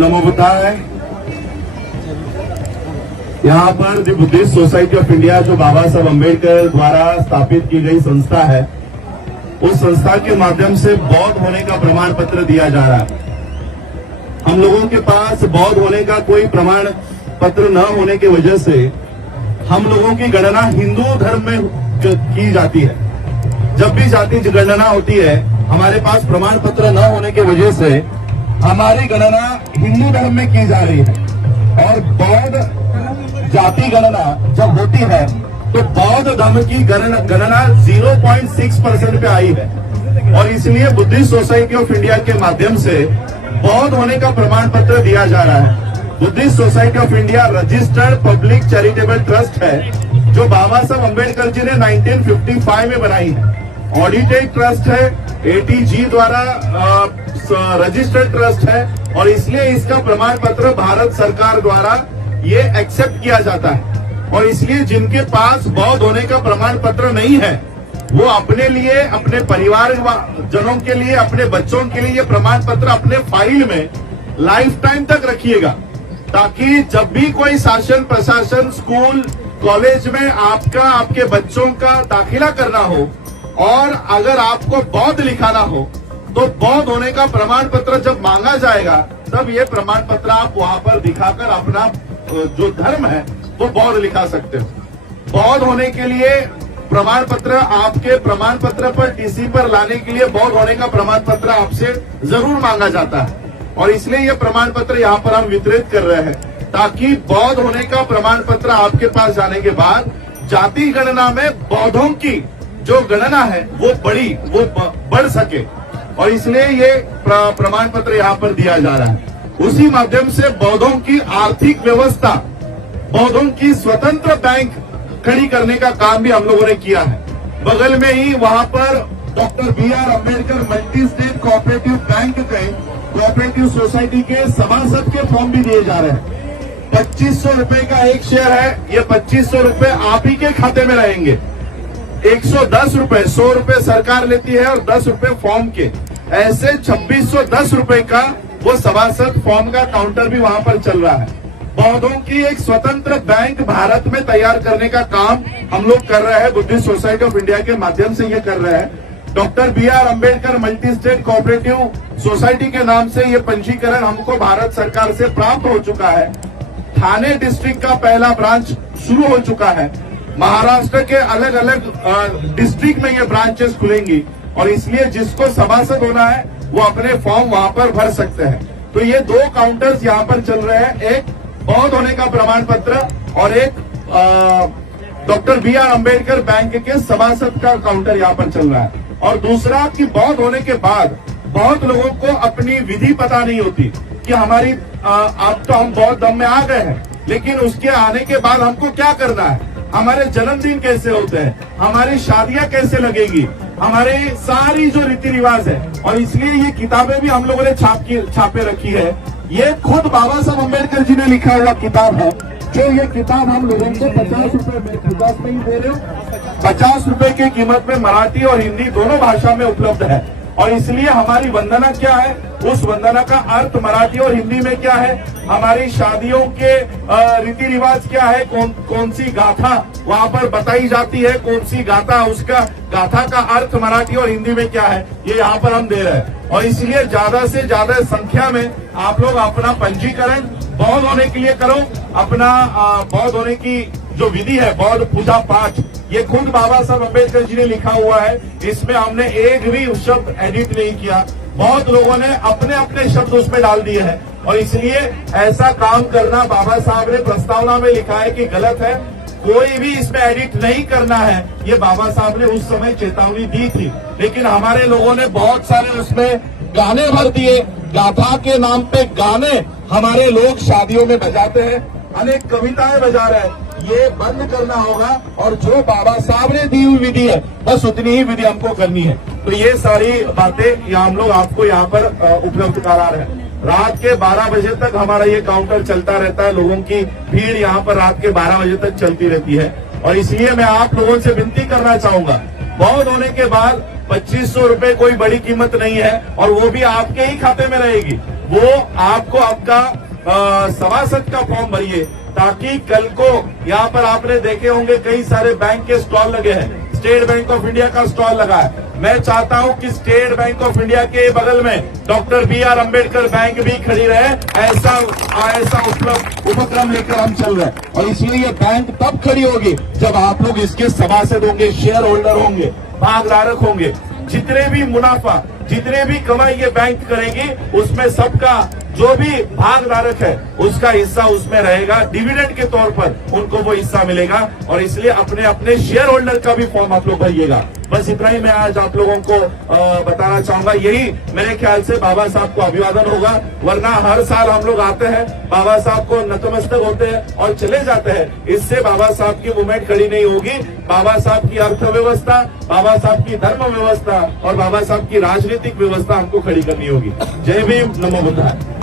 नमो बुद्धाय। यहाँ पर the Buddhist society of India जो बाबा साहब अम्बेडकर द्वारा स्थापित की गई संस्था है, उस संस्था के माध्यम से बौद्ध होने का प्रमाण पत्र दिया जा रहा है। हम लोगों के पास बौद्ध होने का कोई प्रमाण पत्र न होने की वजह से हम लोगों की गणना हिंदू धर्म में की जाती है। जब भी जाति गणना होती है, हमारे पास प्रमाण पत्र न होने की वजह से हमारी गणना हिंदू धर्म में की जा रही है। और बौद्ध जाति गणना जब होती है तो बौद्ध धर्म की गणना 0.6% पे आई है। और इसलिए बुद्धिस्ट सोसाइटी ऑफ इंडिया के माध्यम से बौद्ध होने का प्रमाण पत्र दिया जा रहा है। Buddhist society of India registered public charitable trust है, जो बाबा साहब अम्बेडकर जी ने 1955 में बनाई है। ऑडिटेड ट्रस्ट है, ATG द्वारा रजिस्टर्ड ट्रस्ट है, और इसलिए इसका प्रमाण पत्र भारत सरकार द्वारा ये एक्सेप्ट किया जाता है। और इसलिए जिनके पास बौद्ध होने का प्रमाण पत्र नहीं है, वो अपने लिए, अपने परिवार जनों के लिए, अपने बच्चों के लिए ये प्रमाण पत्र अपने फाइल में लाइफ टाइम तक रखिएगा, ताकि जब भी कोई शासन प्रशासन स्कूल कॉलेज में आपके बच्चों का दाखिला करना हो और अगर आपको बौद्ध लिखाना हो, तो बौद्ध होने का प्रमाण पत्र जब मांगा जाएगा, तब ये प्रमाण पत्र आप वहां पर दिखाकर अपना जो धर्म है वो बौद्ध लिखा सकते हो। बौद्ध होने के लिए प्रमाण पत्र, आपके प्रमाण पत्र पर TC पर लाने के लिए बौद्ध होने का प्रमाण पत्र आपसे जरूर मांगा जाता है। और इसलिए ये प्रमाण पत्र यहाँ पर हम वितरित कर रहे हैं, ताकि बौद्ध होने का प्रमाण पत्र आपके पास जाने के बाद जाति गणना में बौद्धों की जो गणना है वो बढ़ सके। और इसलिए ये प्रमाण पत्र यहाँ पर दिया जा रहा है। उसी माध्यम से बौद्धों की आर्थिक व्यवस्था, बौद्धों की स्वतंत्र बैंक खड़ी करने का काम भी हम लोगों ने किया है। बगल में ही वहां पर doctor BR Ambedkar multi state cooperative bank के कोऑपरेटिव सोसाइटी के सभासद के फॉर्म भी दिए जा रहे हैं। 2500 रुपए का एक शेयर है, ये 2500 रुपए आप ही के खाते में रहेंगे। 110 रुपए, 100 रुपए सरकार लेती है और 10 रुपए फॉर्म के, ऐसे 2610 रुपए का वो सभासद फॉर्म का काउंटर भी वहां पर चल रहा है। बौद्धों की एक स्वतंत्र बैंक भारत में तैयार करने का काम हम लोग कर रहे हैं, बुद्धिस्ट सोसाइटी ऑफ इंडिया के माध्यम से ये कर रहे हैं। Doctor BR Ambedkar multi state cooperative society के नाम से ये पंजीकरण हमको भारत सरकार से प्राप्त हो चुका है। ठाणे डिस्ट्रिक्ट का पहला ब्रांच शुरू हो चुका है। महाराष्ट्र के अलग अलग डिस्ट्रिक्ट में ये ब्रांचेस खुलेंगी, और इसलिए जिसको सभासद होना है वो अपने फॉर्म वहां पर भर सकते हैं। तो ये 2 काउंटर्स यहाँ पर चल रहे हैं, एक बौद्ध होने का प्रमाण पत्र और एक डॉक्टर BR अम्बेडकर बैंक के सभासद का काउंटर यहाँ पर चल रहा है। और दूसरा कि बौद्ध होने के बाद बहुत लोगों को अपनी विधि पता नहीं होती कि हमारी अब तो हम बौद्ध धर्म में आ गए हैं, लेकिन उसके आने के बाद हमको क्या करना है, हमारे जन्मदिन कैसे होते हैं, हमारी शादियां कैसे लगेगी, हमारे सारी जो रीति रिवाज है। और इसलिए ये किताबें भी हम लोगों ने छापे रखी है। ये खुद बाबा साहब अम्बेडकर जी ने लिखा हुआ किताब है, जो ये किताब हम लोगों को 50 रुपए में, 50 में ही दे रहे हो, 50 रुपए की कीमत में मराठी और हिंदी दोनों भाषा में उपलब्ध है। और इसलिए हमारी वंदना क्या है, उस वंदना का अर्थ मराठी और हिंदी में क्या है, हमारी शादियों के रीति रिवाज क्या है, कौन सी गाथा वहां पर बताई जाती है, कौन सी गाथा, उसका गाथा का अर्थ मराठी और हिंदी में क्या है, ये यहाँ पर हम दे रहे हैं। और इसलिए ज्यादा से ज्यादा संख्या में आप लोग अपना पंजीकरण बौद्ध होने के लिए करो। अपना बौद्ध होने की जो विधि है, बौद्ध पूजा पाठ, ये खुद बाबा साहब अम्बेडकर जी ने लिखा हुआ है। इसमें हमने एक भी शब्द एडिट नहीं किया, बहुत लोगों ने अपने अपने शब्द उसमें डाल दिए हैं। और इसलिए ऐसा काम करना बाबा साहब ने प्रस्तावना में लिखा है कि गलत है, कोई भी इसमें एडिट नहीं करना है। ये बाबा साहब ने उस समय चेतावनी दी थी, लेकिन हमारे लोगों ने बहुत सारे उसमें गाने भर दिए। गाथा के नाम पे गाने हमारे लोग शादियों में बजाते हैं, अनेक कविताएं बजा रहे हैं। ये बंद करना होगा, और जो बाबा साहब ने दी हुई विधि है बस उतनी ही विधि हमको करनी है। तो ये सारी बातें हम लोग आपको यहाँ पर उपलब्ध करा रहे हैं। रात के 12 बजे तक हमारा ये काउंटर चलता रहता है। लोगों की भीड़ यहाँ पर रात के 12 बजे तक चलती रहती है। और इसलिए मैं आप लोगों से विनती करना चाहूंगा, बौद्ध होने के बाद 2500 रुपए कोई बड़ी कीमत नहीं है, और वो भी आपके ही खाते में रहेगी। वो आपको आपका सभासद का फॉर्म भरिए, ताकि कल को यहाँ पर आपने देखे होंगे कई सारे बैंक के स्टॉल लगे हैं, स्टेट बैंक ऑफ इंडिया का स्टॉल लगा है। मैं चाहता हूं कि स्टेट बैंक ऑफ इंडिया के बगल में डॉक्टर BR अम्बेडकर बैंक भी खड़ी रहे, ऐसा उपक्रम लेकर हम चल रहे हैं। और इसलिए ये बैंक तब खड़ी होगी जब आप लोग इसके सभासद होंगे, शेयर होल्डर होंगे, भागधारक होंगे। जितने भी मुनाफा, जितने भी कमाई ये बैंक करेगी, उसमें सबका जो भी भागधारक है उसका हिस्सा उसमें रहेगा, डिविडेंड के तौर पर उनको वो हिस्सा मिलेगा। और इसलिए अपने अपने शेयर होल्डर का भी फॉर्म आप लोग भरिएगा। बस इतना ही मैं आज आप लोगों को बताना चाहूंगा। यही मेरे ख्याल से बाबा साहब को अभिवादन होगा, वरना हर साल हम लोग आते हैं, बाबा साहब को नतमस्तक होते हैं और चले जाते हैं। इससे बाबा साहब की मूवमेंट खड़ी नहीं होगी। बाबा साहब की अर्थव्यवस्था, बाबा साहब की धर्म व्यवस्था और बाबा साहब की राजनीतिक व्यवस्था हमको खड़ी करनी होगी। जय भीम, नमो बुद्धाय।